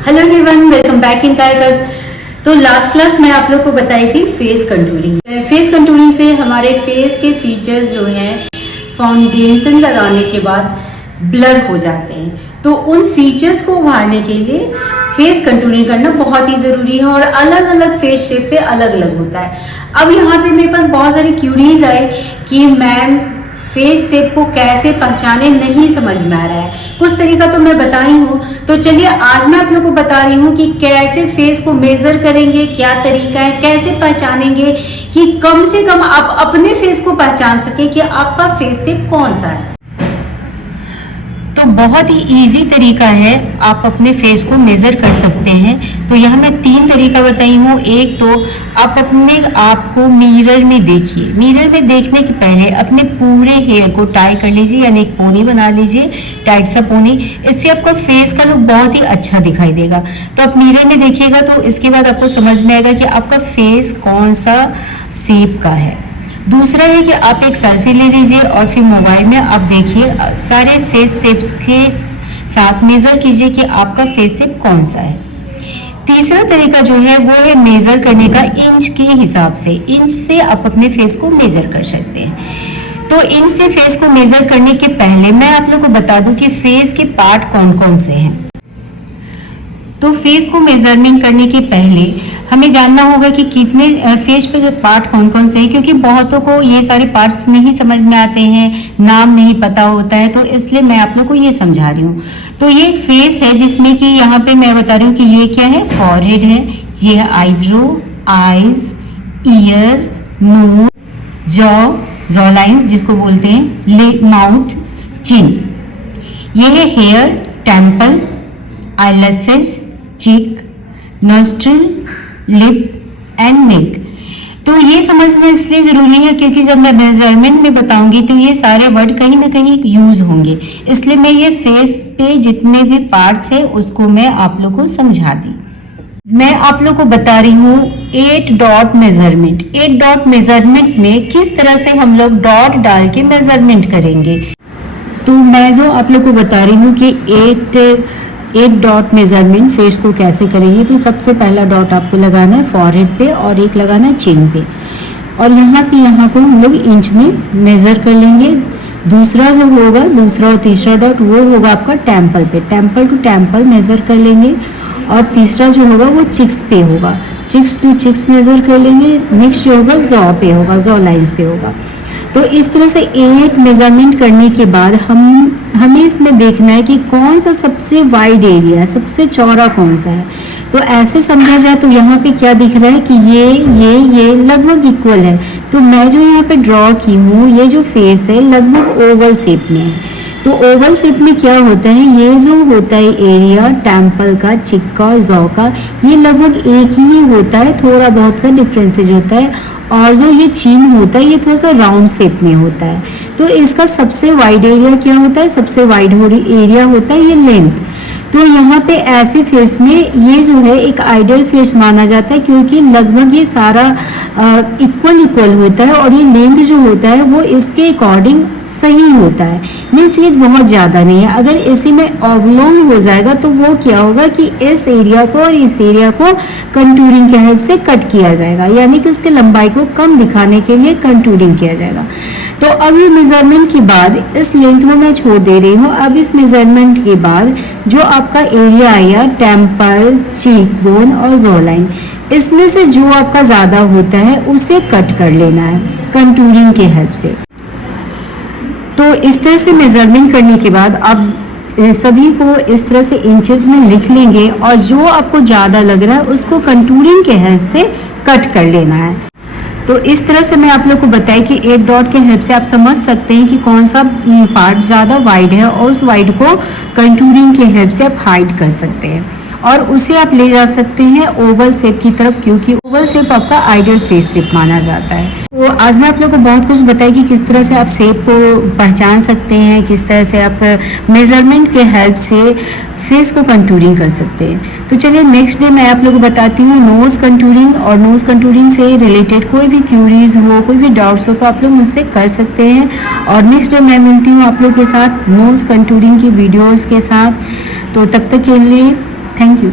Hello everyone, welcome back in कार्यकर। तो last class में आप लोग को बताई थी फेस कंटूरिंग। फेस कंटूरिंग से हमारे फेस के फीचर्स जो हैं फाउंडेशन लगाने के बाद ब्लर हो जाते हैं। तो उन फीचर्स को उभारने के लिए फेस कंटूरिंग करना बहुत ही ज़रूरी है और अलग अलग फेस शेप पे अलग अलग होता है। अब यहाँ पे मेरे पास बहुत सारी क्यूरीज आए कि मैम फेस शेप को कैसे पहचाने, नहीं समझ में आ रहा है। कुछ तरीका तो मैं बताई हूँ, तो चलिए आज मैं आप लोग को बता रही हूँ कि कैसे फेस को मेजर करेंगे, क्या तरीका है, कैसे पहचानेंगे कि कम से कम आप अपने फेस को पहचान सके कि आपका फेस शेप कौन सा है। तो बहुत ही इजी तरीका है, आप अपने फेस को मेज़र कर सकते हैं। तो यहाँ मैं 3 तरीका बताई हूँ। एक तो आप अपने आप को मिरर में देखिए। मिरर में देखने के पहले अपने पूरे हेयर को टाई कर लीजिए, यानी एक पोनी बना लीजिए, टाइट सा पोनी। इससे आपका फेस का लुक बहुत ही अच्छा दिखाई देगा। तो आप मिरर में देखिएगा तो इसके बाद आपको समझ में आएगा कि आपका फेस कौन सा शेप का है। दूसरा है कि आप एक सेल्फी ले लीजिए और फिर मोबाइल में आप देखिए, सारे फेस शेप्स के साथ मेज़र कीजिए कि आपका फेस शेप कौन सा है। तीसरा तरीका जो है वो है मेज़र करने का इंच के हिसाब से। इंच से आप अपने फेस को मेज़र कर सकते हैं। तो इंच से फेस को मेज़र करने के पहले मैं आप लोग को बता दूं कि फेस के पार्ट कौन कौन से हैं। तो फेस को मेजरमेंट करने के पहले हमें जानना होगा कि कितने फेस पे जो पार्ट कौन कौन से हैं, क्योंकि बहुतों को ये सारे पार्ट्स नहीं समझ में आते हैं, नाम नहीं पता होता है, तो इसलिए मैं आप लोग को ये समझा रही हूँ। तो ये एक फेस है जिसमें कि यहाँ पे मैं बता रही हूँ कि ये क्या है, फॉरहेड है, ये है eyebrow, eyes, ear, nose, jaw lines जिसको बोलते हैं, लिप, माउथ, चिन। ये है hair, temple, eyelashes, cheek, nostril, lip and neck. तो ये समझना इसलिए ज़रूरी है क्योंकि जब मैं मेजरमेंट में बताऊंगी तो ये सारे वर्ड कहीं ना कहीं यूज होंगे, इसलिए मैं ये फेस पे जितने भी पार्ट्स हैं उसको मैं आप लोग को समझा दी। मैं आप लोग को बता रही हूँ 8 डॉट मेजरमेंट। 8 डॉट मेजरमेंट में किस तरह से हम लोग डॉट डाल के मेजरमेंट करेंगे। तो मैं जो आप लोग को बता रही हूँ कि 8 डॉट मेजरमेंट फेस को कैसे करेंगे। तो सबसे पहला डॉट आपको लगाना है फॉरहेड पे और एक लगाना है चिन पे, और यहाँ से यहाँ को हम लोग इंच में मेज़र कर लेंगे। दूसरा जो होगा, दूसरा और तीसरा डॉट वो होगा आपका टेम्पल पे, टेम्पल टू टेम्पल मेज़र कर लेंगे। और तीसरा जो होगा वो चिक्स पे होगा, चिक्स टू चिक्स मेज़र कर लेंगे। नेक्स्ट जो होगा जॉ पे होगा, जॉ लाइन्स पे होगा। तो इस तरह से 8 मेजरमेंट करने के बाद हमें इसमें देखना है कि कौन सा सबसे वाइड एरिया है, सबसे चौड़ा कौन सा है। तो ऐसे समझा जाए तो यहाँ पे क्या दिख रहा है कि ये लगभग इक्वल है। तो मैं जो यहाँ पे ड्रॉ की हूँ, ये जो फेस है लगभग ओवल शेप में है। तो ओवल शेप में क्या होता है, ये जो होता है एरिया टेम्पल का, चिक का और जॉ का, ये लगभग एक ही होता है, थोड़ा बहुत का डिफरेंसेज होता है। और जो ये चिन होता है ये थोड़ा सा राउंड शेप में होता है। तो इसका सबसे वाइड एरिया क्या होता है, सबसे वाइड एरिया होता है ये लेंथ। तो यहाँ पे ऐसे फेस में ये जो है एक आइडियल फेस माना जाता है, क्योंकि लगभग ये सारा इक्वल होता है और ये लेंथ जो होता है वो इसके अकॉर्डिंग सही होता है, मीन्स ये बहुत ज़्यादा नहीं है। अगर इसी में ऑब्लोंग हो जाएगा तो वो क्या होगा कि इस एरिया को और इस एरिया को कंटूरिंग के हेल्प से कट किया जाएगा, यानी कि उसके लंबाई को कम दिखाने के लिए कंटूरिंग किया जाएगा। तो अब ये मेजरमेंट के बाद इस लेंथ को मैं छोड़ दे रही हूँ। अब इस मेजरमेंट के बाद जो आपका एरिया आया टेम्पल, चीक बोन और जॉ लाइन, इसमें से जो आपका ज़्यादा होता है उसे कट कर लेना है कंटूरिंग के हेल्प से। तो इस तरह से मेजरमेंट करने के बाद आप सभी को इस तरह से इंचेस में लिख लेंगे और जो आपको ज़्यादा लग रहा है उसको कंटूरिंग के हेल्प से कट कर लेना है। तो इस तरह से मैं आप लोग को बताया कि 8 डॉट के हेल्प से आप समझ सकते हैं कि कौन सा पार्ट ज़्यादा वाइड है और उस वाइड को कंटूरिंग के हेल्प से आप हाइड कर सकते हैं और उसे आप ले जा सकते हैं ओवल शेप की तरफ, क्योंकि ओवल शेप आपका आइडियल फेस शेप माना जाता है। तो आज मैं आप लोग को बहुत कुछ बताया कि किस तरह से आप शेप को पहचान सकते हैं, किस तरह से आप मेजरमेंट के हेल्प से फेस को कंटूरिंग कर सकते हैं। तो चलिए नेक्स्ट डे मैं आप लोगों को बताती हूँ नोज़ कंटूरिंग, और नोज़ कंटूरिंग से रिलेटेड कोई भी क्यूरीज हो, कोई भी डाउट्स हो तो आप लोग मुझसे कर सकते हैं। और नेक्स्ट डे मैं मिलती हूँ आप लोग के साथ नोज़ कंटूरिंग की वीडियोज़ के साथ। तो तब तक के लिए थैंक यू।